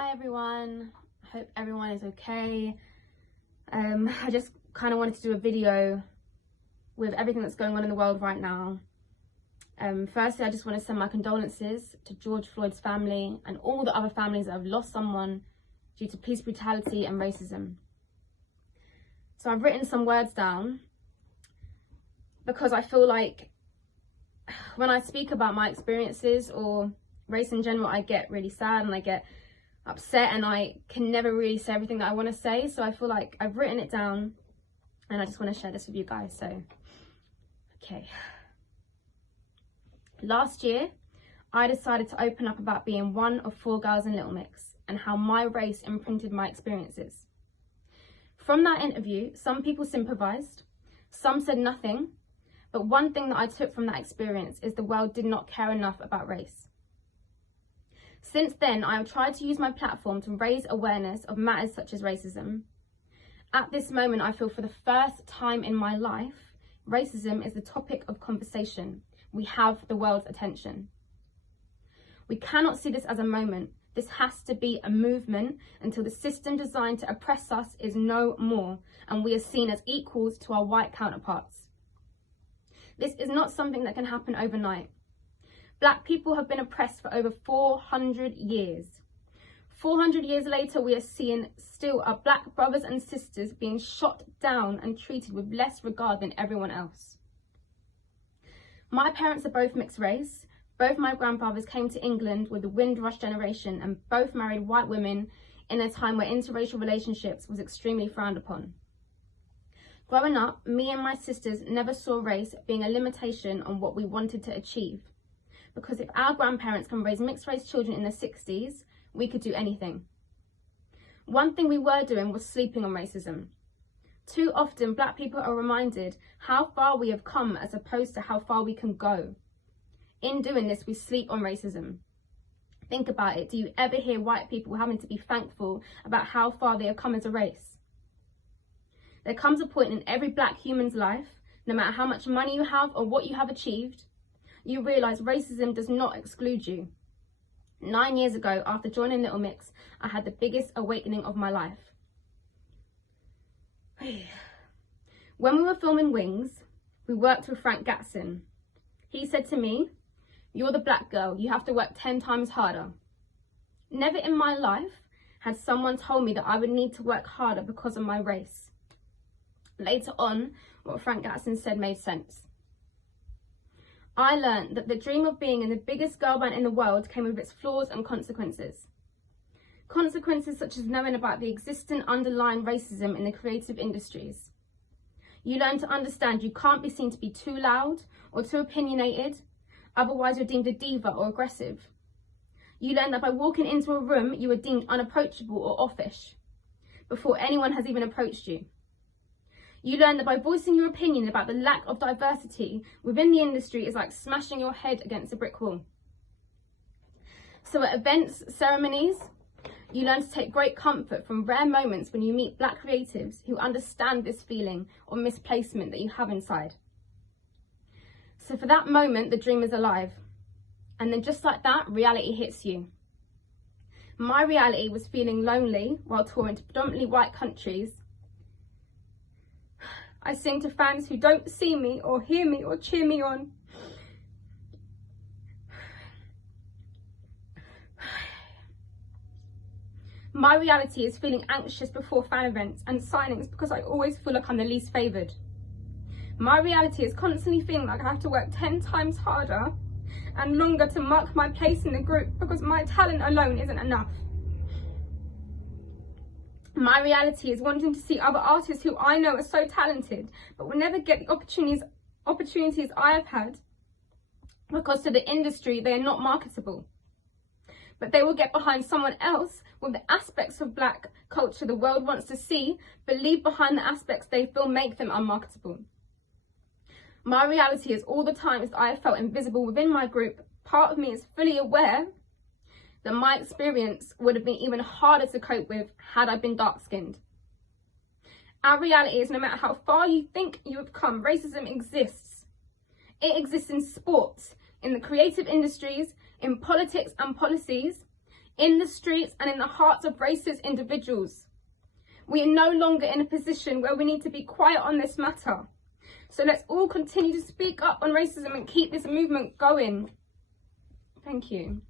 Hi everyone, I hope everyone is okay. I just kind of wanted to do a video with everything that's going on in the world right now. Firstly, I just want to send my condolences to George Floyd's family and all the other families that have lost someone due to police brutality and racism. So I've written some words down because I feel like when I speak about my experiences or race in general, I get really sad and I get upset and I can never really say everything that I want to say. So I feel like I've written it down and I just want to share this with you guys. So, okay. Last year, I decided to open up about being one of 4 girls in Little Mix and how my race imprinted my experiences. From that interview, some people sympathised, some said nothing, but one thing that I took from that experience is the world did not care enough about race. Since then, I have tried to use my platform to raise awareness of matters such as racism. At this moment, I feel for the first time in my life, racism is the topic of conversation. We have the world's attention. We cannot see this as a moment. This has to be a movement until the system designed to oppress us is no more and we are seen as equals to our white counterparts. This is not something that can happen overnight. Black people have been oppressed for over 400 years. 400 years later, we are seeing still our black brothers and sisters being shot down and treated with less regard than everyone else. My parents are both mixed race. Both my grandfathers came to England with the Windrush generation and both married white women in a time where interracial relationships was extremely frowned upon. Growing up, me and my sisters never saw race being a limitation on what we wanted to achieve. Because if our grandparents can raise mixed race children in the 60s, we could do anything. One thing we were doing was sleeping on racism. Too often, black people are reminded how far we have come as opposed to how far we can go. In doing this, we sleep on racism. Think about it. Do you ever hear white people having to be thankful about how far they have come as a race? There comes a point in every black human's life, no matter how much money you have or what you have achieved, you realise racism does not exclude you. 9 years ago, after joining Little Mix, I had the biggest awakening of my life. When we were filming Wings, we worked with Frank Gatson. He said to me, "You're the black girl, you have to work 10 times harder." Never in my life had someone told me that I would need to work harder because of my race. Later on, what Frank Gatson said made sense. I learned that the dream of being in the biggest girl band in the world came with its flaws and consequences. Consequences such as knowing about the existing underlying racism in the creative industries. You learn to understand you can't be seen to be too loud or too opinionated, otherwise you're deemed a diva or aggressive. You learn that by walking into a room, you are deemed unapproachable or offish before anyone has even approached you. You learn that by voicing your opinion about the lack of diversity within the industry is like smashing your head against a brick wall. So at events, ceremonies, you learn to take great comfort from rare moments when you meet black creatives who understand this feeling or misplacement that you have inside. So for that moment, the dream is alive. And then just like that, reality hits you. My reality was feeling lonely while touring to predominantly white countries. I sing to fans who don't see me or hear me or cheer me on. My reality is feeling anxious before fan events and signings because I always feel like I'm the least favoured. My reality is constantly feeling like I have to work 10 times harder and longer to mark my place in the group because my talent alone isn't enough. My reality is wanting to see other artists who I know are so talented but will never get the opportunities I have had because to the industry they are not marketable. But they will get behind someone else with the aspects of black culture the world wants to see, but leave behind the aspects they feel make them unmarketable. My reality is all the times that I have felt invisible within my group, part of me is fully aware that my experience would have been even harder to cope with had I been dark-skinned. Our reality is no matter how far you think you have come, racism exists. It exists in sports, in the creative industries, in politics and policies, in the streets and in the hearts of racist individuals. We are no longer in a position where we need to be quiet on this matter. So let's all continue to speak up on racism and keep this movement going. Thank you.